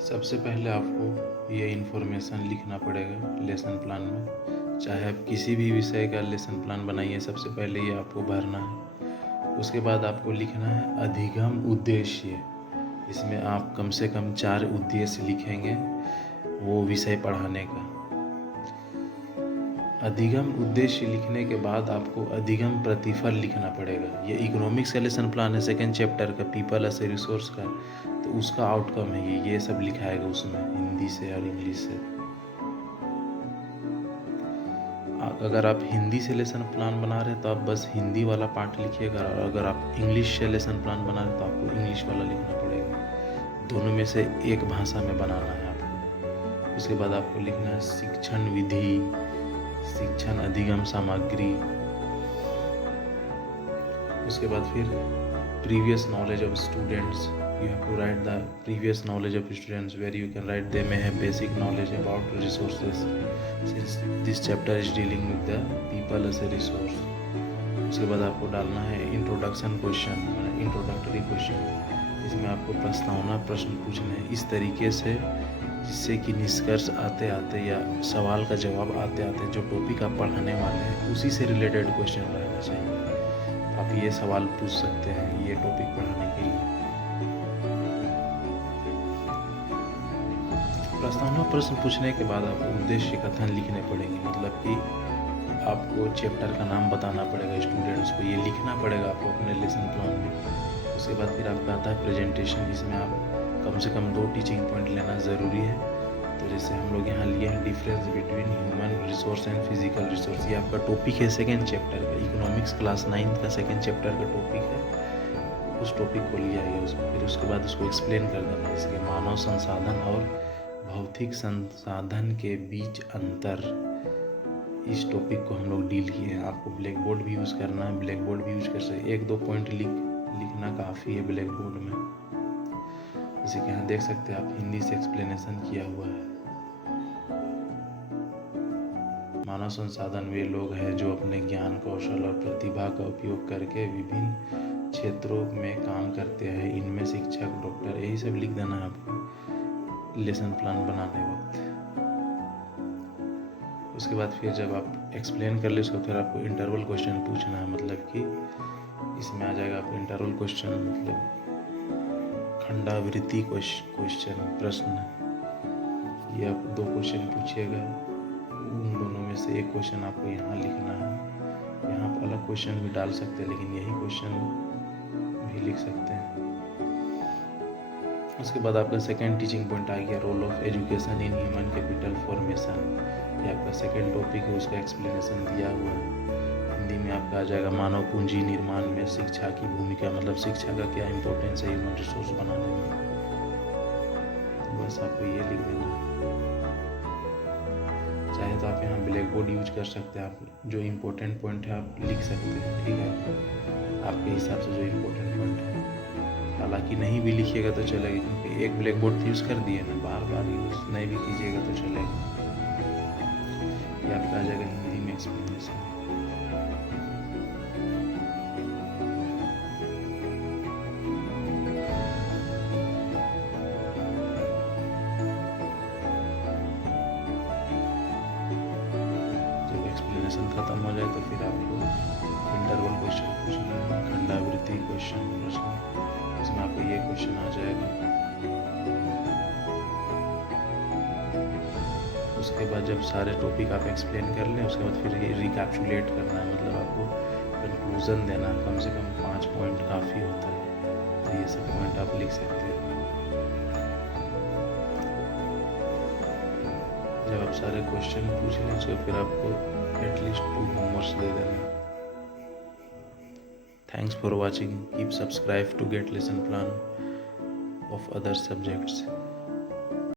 सबसे पहले आपको ये इन्फॉर्मेशन लिखना पड़ेगा लेसन प्लान में। चाहे आप किसी भी विषय का लेसन प्लान बनाइए, सबसे पहले ये आपको भरना है। उसके बाद आपको लिखना है अधिगम उद्देश्य। इसमें आप कम से कम 4 उद्देश्य लिखेंगे वो विषय पढ़ाने का। अधिगम उद्देश्य लिखने के बाद आपको अधिगम प्रतिफल लिखना पड़ेगा। ये इकोनॉमिक्स का लेसन प्लान है, सेकेंड चैप्टर का, पीपल एज ए रिसोर्स का, तो उसका आउटकम है ये सब लिखाएगा उसमें, हिंदी से और इंग्लिश से। अगर आप हिंदी से लेसन प्लान बना रहे हैं तो आप बस हिंदी वाला पार्ट लिखिएगा, और अगर आप इंग्लिश से लेसन प्लान बना रहे हैं तो आपको इंग्लिश वाला लिखना पड़ेगा। दोनों में से एक भाषा में बनाना है आपको। उसके बाद आपको लिखना है शिक्षण विधि, शिक्षण अधिगम सामग्री। उसके बाद फिर previous knowledge of students, you have to write the previous knowledge of students, where you can write they may have basic knowledge about resources, since this chapter is dealing with the people as a resource. उसके बाद आपको डालना है introduction question, introductory question. इसमें आपको प्रस्तावना प्रश्न पूछना है इस तरीके से जिससे कि निष्कर्ष आते आते या सवाल का जवाब आते आते जो टॉपिक आप पढ़ाने वाले हैं उसी से रिलेटेड क्वेश्चन रहना चाहिए। आप ये सवाल पूछ सकते हैं ये टॉपिक पढ़ाने के लिए। प्रस्तावना प्रश्न पूछने के बाद आपको उद्देश्य कथन लिखने पड़ेंगे, मतलब कि आपको चैप्टर का नाम बताना पड़ेगा स्टूडेंट्स को, ये लिखना पड़ेगा आपको अपने लेसन प्लान में। उसके बाद फिर आपका आता है प्रेजेंटेशन। इसमें आप कम से कम 2 टीचिंग पॉइंट लेना ज़रूरी है। तो जैसे हम लोग यहाँ लिए हैं difference between human resource and physical resource, ये आपका टॉपिक है सेकेंड चैप्टर का, इकोनॉमिक्स क्लास 9 का सेकेंड चैप्टर का टॉपिक है। उस टॉपिक को लिया है उसको, फिर उसके बाद उसको एक्सप्लेन कर देना। इसके मानव संसाधन और भौतिक संसाधन के बीच अंतर, इस टॉपिक को हम लोग डील किए हैं। आपको ब्लैक बोर्ड भी यूज़ करना है, ब्लैक बोर्ड भी यूज कर सकते, 1-2 पॉइंट लिखना काफ़ी है ब्लैक बोर्ड में। जैसे कि यहाँ देख सकते हैं आप, हिंदी से एक्सप्लेनेशन किया हुआ है। मानव संसाधन वे लोग हैं जो अपने ज्ञान कौशल और प्रतिभा का उपयोग करके विभिन्न क्षेत्रों में काम करते हैं। इनमें शिक्षक, डॉक्टर, यही सब लिख देना है आपको लेसन प्लान बनाने वक्त। उसके बाद फिर जब आप एक्सप्लेन कर ले उसको, फिर आपको इंटरवल क्वेश्चन पूछना है, मतलब कि इसमें आ जाएगा आपको इंटरवल क्वेश्चन, मतलब खंडावृत्ति क्वेश्चन प्रश्न। ये आप 2 क्वेश्चन पूछिएगा, उन दोनों में से एक क्वेश्चन आपको यहाँ लिखना है। यहाँ आप अलग क्वेश्चन भी डाल सकते हैं, लेकिन यही क्वेश्चन भी लिख सकते हैं। उसके बाद आपका सेकेंड टीचिंग पॉइंट आ गया role of education in human capital formation. ये आपका सेकेंड टॉपिक है, उसका एक्सप्लेनेशन दिया हुआ है। हिंदी में आपका आ जाएगा मानव पूंजी निर्माण में शिक्षा की भूमिका, मतलब शिक्षा का क्या इम्पोर्टेंस है ह्यूमन रिसोर्स बनाने में। तो बस आपको ये लिख देना है। चाहे तो आप यहाँ ब्लैक बोर्ड यूज कर सकते हैं, आप जो इम्पोर्टेंट पॉइंट है आप लिख सकते हैं, ठीक है, आपके हिसाब से जो इम्पोर्टेंट पॉइंट है। हालांकि नहीं भी लिखिएगा तो चलेगा, क्योंकि एक ब्लैक बोर्ड यूज़ कर दिए ना, बार बार यूज़ नहीं भी कीजिएगा तो चलेगा। ये आपका आ जाएगा हिंदी में एक्सप्लेनेशन। जब एक्सप्लेनेशन खत्म हो जाए तो फिर आपको इंटरवल क्वेश्चन पूछना है, खंडावृत्ति क्वेश्चन प्रश्न। इसमें आपको ये क्वेश्चन आ जाएगा। उसके बाद जब सारे टॉपिक आप एक्सप्लेन कर लें, उसके बाद फिर ये रिकैप्चुलेट करना है, मतलब आपको कंक्लूजन देना है। कम से कम 5 पॉइंट काफ़ी होता है, तो ये सब पॉइंट आप लिख सकते हैं। जब आप सारे क्वेश्चन पूछ लें तो फिर आपको एटलीस्ट 2 होमवर्क्स दे देना। Thanks for watching. Keep subscribe to get lesson plan of other subjects.